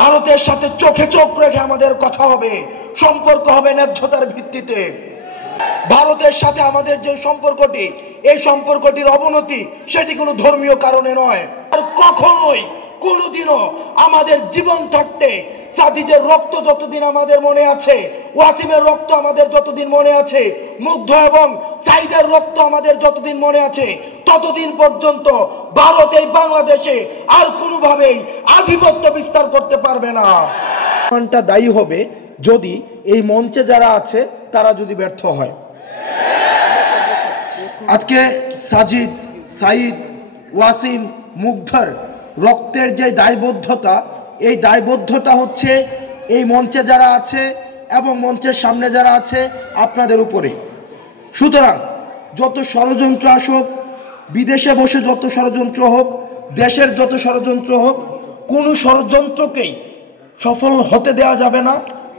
ভারতের সাথে চোখে চোখ রেখে আমাদের কথা হবে, সম্পর্ক হবে ন্যায্যতার ভিত্তিতে। ভারতের সাথে আমাদের যে সম্পর্কটি, এই সম্পর্কটির অবনতি সেটি কোনো ধর্মীয় কারণে নয়। আর কখনোই কোনোদিনও আমাদের জীবন থাকতে সাদিজের রক্ত যতদিন আমাদের মনে আছে, ওয়াসিমের রক্ত আমাদের যতদিন মনে আছে, মুগ্ধ এবং সাইদের রক্ত আমাদের যতদিন মনে আছে, ততদিন পর্যন্ত ভারত এই বাংলাদেশে আর কোনোভাবেই আধিপত্য বিস্তার করতে পারবে না। দায়ী হবে যদি এই মঞ্চে যারা আছে তারা যদি ব্যর্থ হয়। আজকে সাজিদ, সাইদ, ওয়াসিম, মুগ্ধর রক্তের যে দায়বদ্ধতা, এই দায়বদ্ধতা হচ্ছে এই মঞ্চে যারা আছে এবং মঞ্চের সামনে যারা আছে আপনাদের উপরে। সুতরাং যত ষড়যন্ত্র আসুক, বিদেশে বসে যত ষড়যন্ত্র হোক, দেশের যত ষড়যন্ত্র হোক, কোনো ষড়যন্ত্রকেই সফল হতে দেওয়া যাবে না।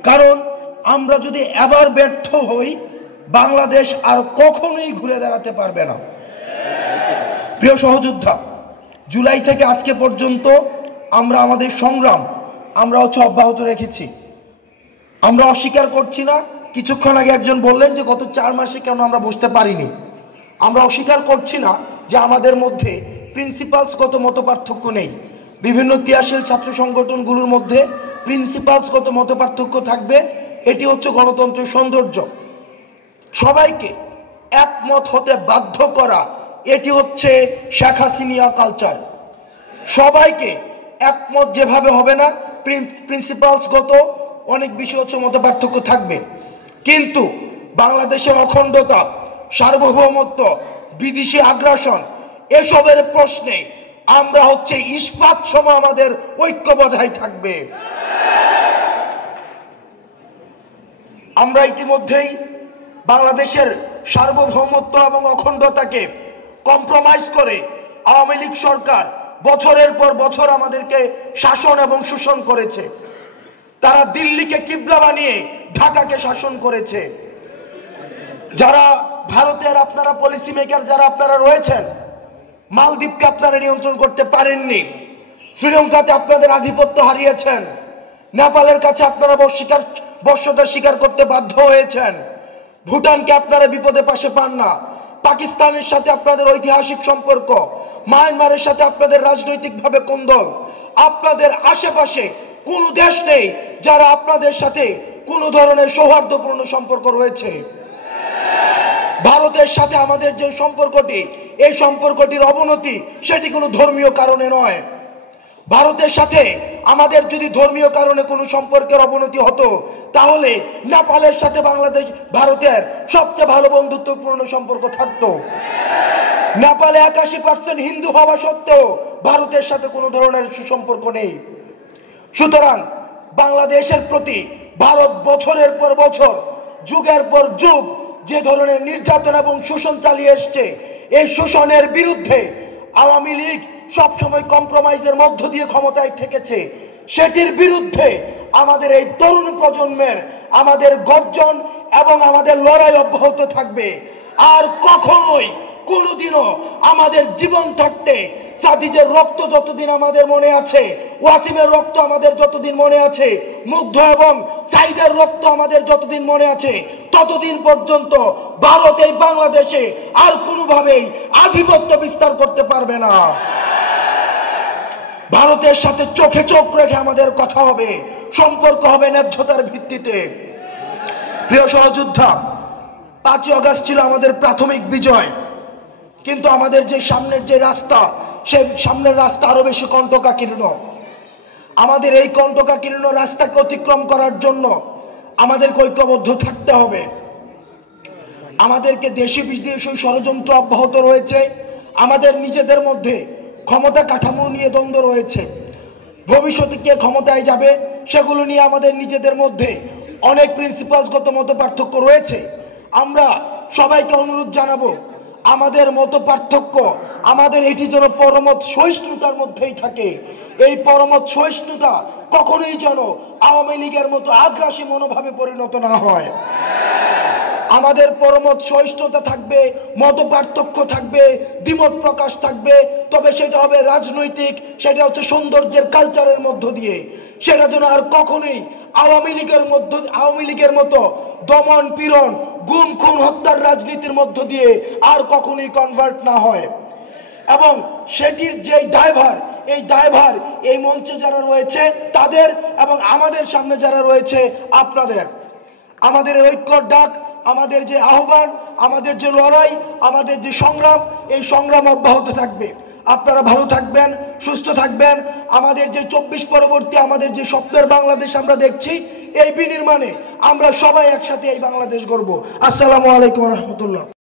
কারণ আমরা যদি এবার ব্যর্থ হই, বাংলাদেশ আর কখনোই ঘুরে দাঁড়াতে পারবে না। প্রিয় সহযোদ্ধা, জুলাই থেকে আজকে পর্যন্ত আমরা আমাদের সংগ্রাম আমরা অব্যাহত রেখেছি। আমরা অস্বীকার করছি না। কিছুক্ষণ আগে একজন বললেন যে গত 4 মাসে কেন আমরা বসতে পারিনি। আমরা অস্বীকার করছি না যে আমাদের মধ্যে প্রিন্সিপালসগত মতপার্থক্য নেই। বিভিন্ন ক্রিয়াশীল ছাত্র সংগঠনগুলোর মধ্যে প্রিন্সিপালসগত মতপার্থক্য থাকবে, এটি হচ্ছে গণতন্ত্রের সৌন্দর্য। সবাইকে একমত হতে বাধ্য করা, এটি হচ্ছে শেখ হাসিনা কালচার। সবাইকে একমত যেভাবে হবে না, প্রিন্সিপালসগত অনেক বিষয় হচ্ছে মতপার্থক্য থাকবে, কিন্তু বাংলাদেশের অখণ্ডতা, সার্বভৌমত্ব, বিদেশি আগ্রাসন এসবের প্রশ্নে আমরা হচ্ছে ইস্পাত সম আমাদের ঐক্য বজায় থাকবে। আমরা ইতিমধ্যেই বাংলাদেশের সার্বভৌমত্ব এবং অখণ্ডতাকে কম্প্রোমাইজ করে আওয়ামী লীগ সরকার বছরের পর বছর আমাদেরকে শাসন এবং শোষণ করেছে। তারা দিল্লিকে কিবলা বানিয়ে ঢাকাকে শাসন করেছে। যারা ভারতের আপনারা পলিসি মেকার যারা আপনারা রয়েছেন, মালদ্বীপকে আপনারা নিয়ন্ত্রণ করতে পারেননি, শ্রীলঙ্কাতে আপনাদের আধিপত্য হারিয়েছেন, নেপালের কাছে আপনারা বর্ষতা স্বীকার করতে বাধ্য হয়েছেন, ভুটানকে আপনারা বিপদে পাশে পান না, পাকিস্তানের সাথে আপনাদের ঐতিহাসিক সম্পর্ক, মায়ানমারের সাথে আপনাদের রাজনৈতিকভাবে কোন্দল। আপনাদের আশেপাশে কোনো দেশ নেই যারা আপনাদের সাথে কোনো ধরনের সৌহার্দ্যপূর্ণ সম্পর্ক রয়েছে। ভারতের সাথে আমাদের যে সম্পর্কটি, এই সম্পর্কটির অবনতি সেটি কোনো ধর্মীয় কারণে নয়। ভারতের সাথে আমাদের যদি ধর্মীয় কারণে কোনো সম্পর্কের অবনতি হতো, তাহলে নেপালের সাথে ভারতের সবচেয়ে ভালো বন্ধুত্বপূর্ণ সম্পর্ক থাকতো। নেপালে 81% হিন্দু হওয়া সত্ত্বেও ভারতের সাথে কোনো ধরনের সুসম্পর্ক নেই। সুতরাং বাংলাদেশের প্রতি ভারত বছরের পর বছর, যুগের পর যুগ যে ধরনের নির্যাতন এবং শোষণ চালিয়ে এসছে, এই শোষণের বিরুদ্ধে আওয়ামী লীগ সবসময় কম্প্রোমাইজের মধ্য দিয়ে ক্ষমতায় থেকেছে। সেটির বিরুদ্ধে আমাদের এই তরুণ প্রজন্মের আমাদের গর্জন এবং আমাদের লড়াই অব্যাহত থাকবে। আর কখনোই কোনোদিনও আমাদের জীবন থাকতে সাদিজের রক্ত যতদিন আমাদের মনে আছে, ওয়াসিমের রক্ত আমাদের যতদিন মনে আছে, মুগ্ধ এবং সাইদের রক্ত আমাদের যতদিন মনে আছে, ততদিন পর্যন্ত ভারত এই বাংলাদেশে আর কোনোভাবেই আধিপত্য বিস্তার করতে পারবে না। ভারতের সাথে চোখে চোখ রেখে আমাদের কথা হবে, সম্পর্ক হবে ন্যায্যতার ভিত্তিতে। প্রিয় সহযোদ্ধা, 5 আগস্ট ছিল আমাদের প্রাথমিক বিজয়, কিন্তু আমাদের যে সামনের যে রাস্তা, সেই সামনের রাস্তা আরো বেশি কণ্টকাকীর্ণ। আমাদের এই কণ্টকাকীর্ণ রাস্তাকে অতিক্রম করার জন্য আমাদেরকে ঐক্যবদ্ধ থাকতে হবে। আমাদেরকে দেশি বিদেশি ষড়যন্ত্র অব্যাহত রয়েছে, আমাদের নিজেদের মধ্যে ক্ষমতা কাঠামো নিয়ে দ্বন্দ্ব রয়েছে, ভবিষ্যতে কে ক্ষমতায় যাবে সেগুলো নিয়ে আমাদের নিজেদের মধ্যে অনেক প্রিন্সিপালসগত মতপার্থক্য রয়েছে। আমরা সবাইকে অনুরোধ জানাবো, আমাদের মতপার্থক্য, আমাদের এটি যেন পরমত সহিষ্ণুতার মধ্যেই থাকে। এই পরমত সহিষ্ণুতা কখনোই যেন আওয়ামী লীগের মতো আগ্রাসী মনোভাবে পরিণত না হয়। আমাদের পরমত সহিষ্ণুতা থাকবে, মতপার্থক্য থাকবে, দ্বিমত প্রকাশ থাকবে, তবে সেটা হবে রাজনৈতিক, সেটা হচ্ছে সৌন্দর্যের কালচারের মধ্য দিয়ে। সেটা যেন আর কখনোই আওয়ামী লীগের মতো দমন পীড়ন গুম খুন হত্যার রাজনীতির মধ্য দিয়ে আর কখনোই কনভার্ট না হয়। এবং সেটির যেই দায়ভার, এই দায়ভার এই মঞ্চে যারা রয়েছে তাদের এবং আমাদের সামনে যারা রয়েছে আপনাদের। আমাদের ঐক্যর ডাক, আমাদের যে আহ্বান, আমাদের যে লড়াই, আমাদের যে সংগ্রাম, এই সংগ্রাম অব্যাহত থাকবে। আপনারা ভালো থাকবেন, সুস্থ থাকবেন। আমাদের যে 24 পরবর্তী আমাদের যে স্বপ্নের বাংলাদেশ আমরা দেখছি, এই বিনির্মাণে আমরা সবাই একসাথে এই বাংলাদেশ গড়ব। আসসালামু আলাইকুম রহমতুল্লাহ।